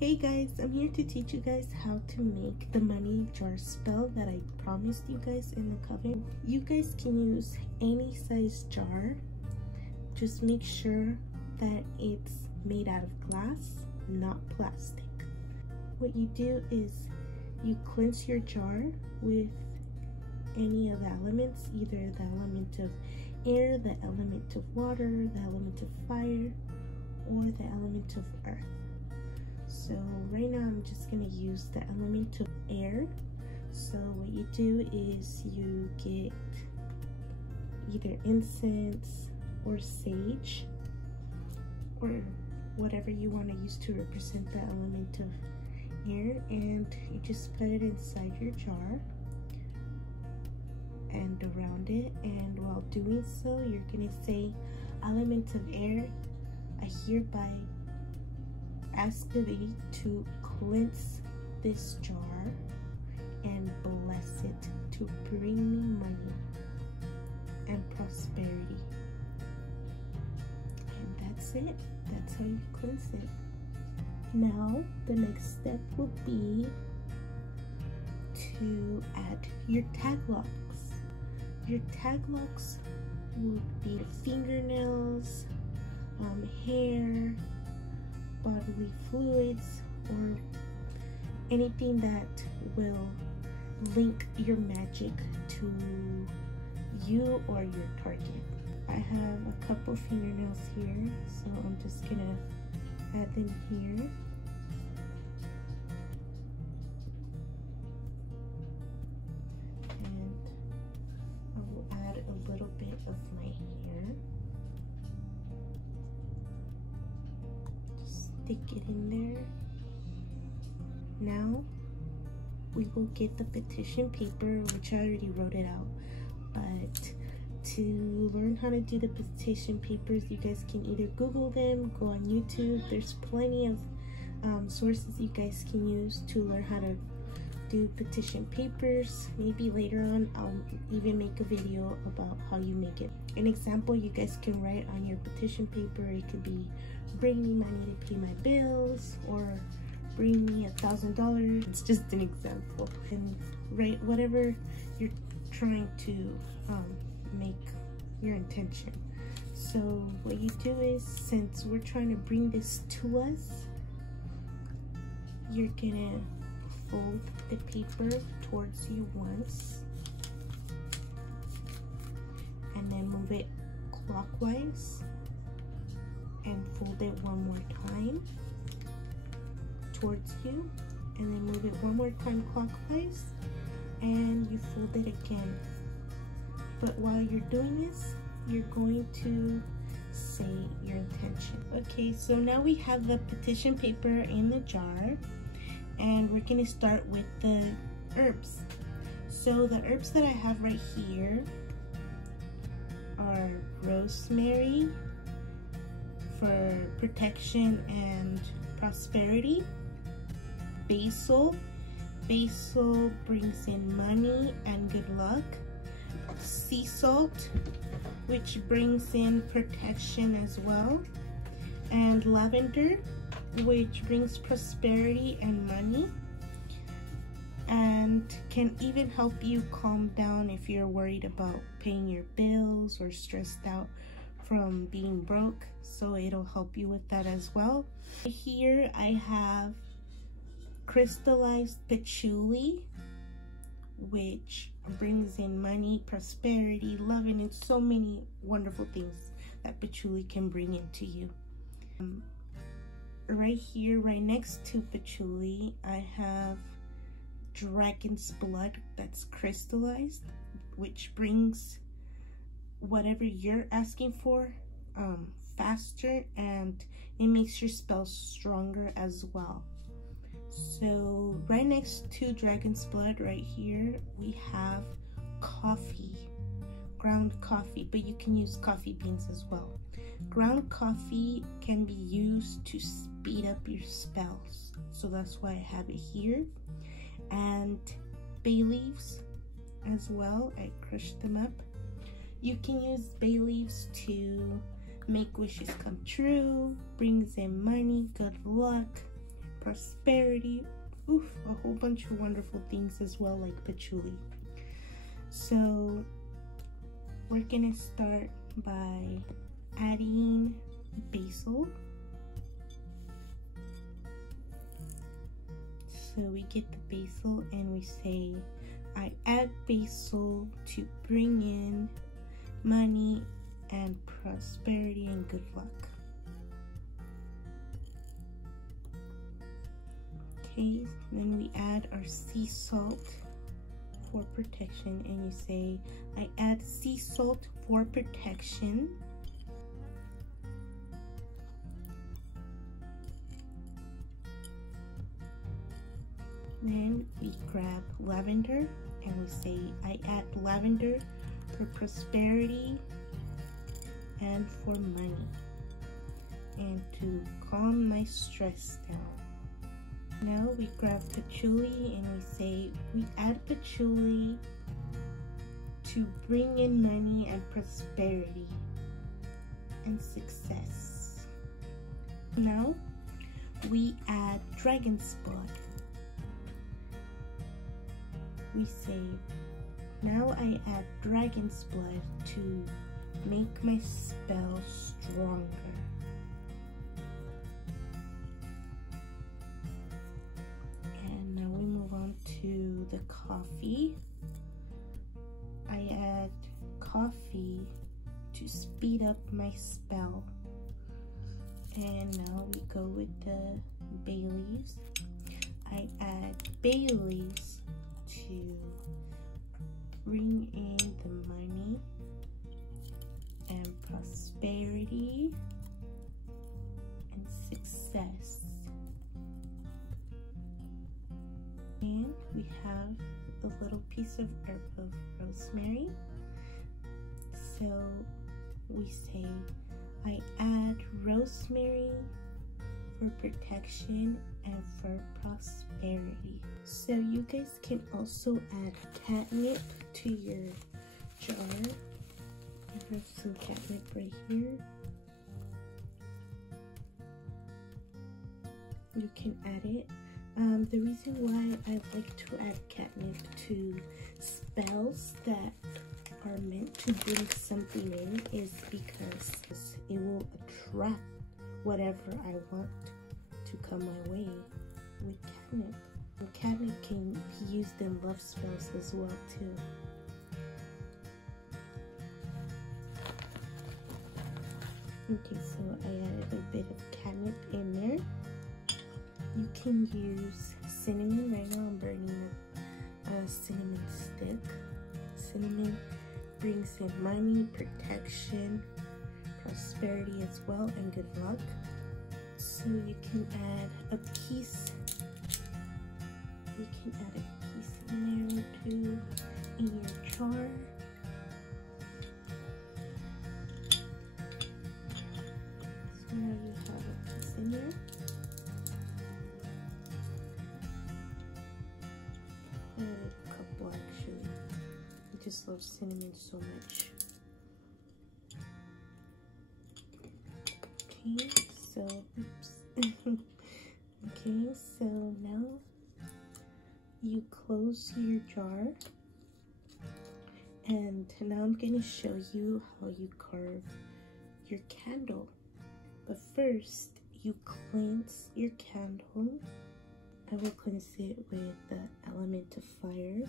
Hey guys, I'm here to teach you guys how to make the money jar spell that I promised you guys in the cover. You guys can use any size jar. Just make sure that it's made out of glass, not plastic. What you do is you cleanse your jar with any of the elements, either the element of air, the element of water, the element of fire, or the element of earth. So right now I'm just going to use the element of air. So what you do is you get either incense or sage or whatever you want to use to represent the element of air, and you just put it inside your jar and around it, and while doing so you're going to say, element of air, I hereby ask divinity to cleanse this jar and bless it to bring me money and prosperity. And that's it. That's how you cleanse it. Now the next step would be to add your tag locks. Your tag locks would be fingernails, hair, bodily fluids, or anything that will link your magic to you or your target. I have a couple fingernails here, so I'm just gonna add them here. And I will add a little bit of my hair. Stick it in there. Now we will get the petition paper, which I already wrote it out, but to learn how to do the petition papers, you guys can either Google them, go on YouTube. There's plenty of sources you guys can use to learn how to do petition papers. Maybe later on I'll even make a video about how you make it. An example you guys can write on your petition paper, it could be, bring me money to pay my bills, or bring me $1,000. It's just an example. And write whatever you're trying to make your intention. So what you do is, since we're trying to bring this to us, you're gonna fold the paper towards you once and then move it clockwise and fold it one more time towards you, and then move it one more time clockwise and you fold it again. But while you're doing this, you're going to say your intention. Okay, so now we have the petition paper in the jar, and we're gonna start with the herbs. So the herbs that I have right here are rosemary for protection and prosperity, basil brings in money and good luck, sea salt, which brings in protection as well, and lavender, which brings prosperity and money, and can even help you calm down if you're worried about paying your bills or stressed out from being broke. So it'll help you with that as well. Here I have crystallized patchouli, which brings in money, prosperity, love, and so many wonderful things that patchouli can bring into you. Right here, right next to patchouli, I have dragon's blood that's crystallized, which brings whatever you're asking for faster, and it makes your spells stronger as well. So right next to dragon's blood, right here, we have coffee, ground coffee, but you can use coffee beans as well. Ground coffee can be used to speed up your spells, so that's why I have it here. And bay leaves as well, I crushed them up. You can use bay leaves to make wishes come true, brings in money, good luck, prosperity, oof, a whole bunch of wonderful things as well, like patchouli. So we're gonna start by adding basil. So we get the basil and we say, I add basil to bring in money and prosperity and good luck. Okay, then we add our sea salt for protection, and you say, I add sea salt for protection. Then we grab lavender and we say, I add lavender for prosperity and for money and to calm my stress down. Now we grab patchouli and we say, we add patchouli to bring in money and prosperity and success. Now we add dragon's blood. We say, now I add dragon's blood to make my spell stronger. And now we move on to the coffee. I add coffee to speed up my spell. And now we go with the bay leaves. I add bay leaves to bring in the money and prosperity and success. And we have a little piece of herb of rosemary. So we say, I add rosemary for protection and for prosperity. So you guys can also add catnip to your jar. I have some catnip right here. You can add it. The reason why I like to add catnip to spells that are meant to bring something in is because it will attract whatever I want to come my way with catnip. And catnip can be used in love spells as well too. Okay, so I added a bit of catnip in there. You can use cinnamon. Right now I'm burning a cinnamon stick. Cinnamon brings in money, protection, prosperity as well, and good luck. So you can add a piece. You can add a piece in there too in your jar. So now you have a piece in there. I added a couple actually. I just love cinnamon so much. Okay, so oops. Okay, so now you close your jar, and now I'm going to show you how you carve your candle. But first, you cleanse your candle. I will cleanse it with the element of fire.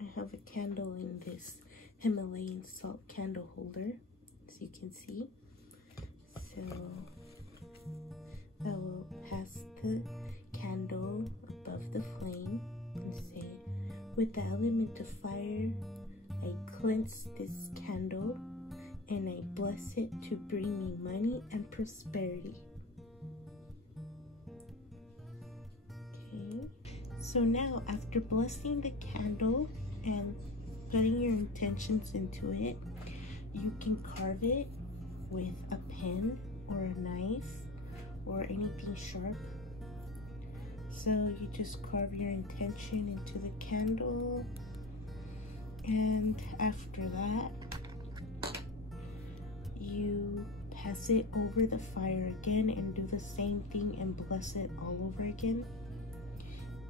I have a candle in this Himalayan salt candle holder, as you can see. So I will pass the candle above the flame and say, with the element of fire, I cleanse this candle and I bless it to bring me money and prosperity. Okay, so now after blessing the candle and putting your intentions into it, you can carve it with a pen or a knife or anything sharp. So you just carve your intention into the candle, and after that you pass it over the fire again and do the same thing and bless it all over again.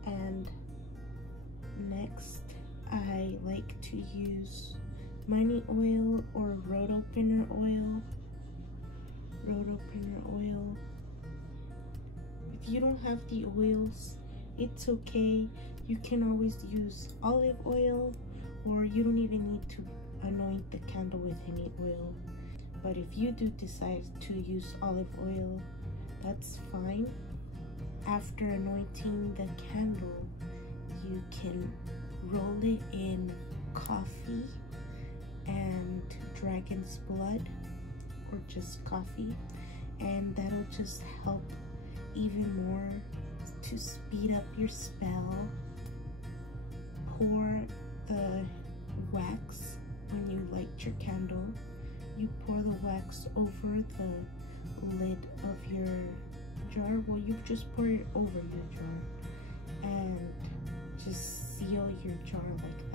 And next, I like to use money oil or road opener oil. If you don't have the oils, it's okay. You can always use olive oil, or you don't even need to anoint the candle with any oil. But if you do decide to use olive oil, that's fine. After anointing the candle, you can roll it in coffee and dragon's blood, or just coffee, and that'll just help even more to speed up your spell. Pour the wax when you light your candle. You pour the wax over the lid of your jar. Well, you just pour it over your jar and just seal your jar like that.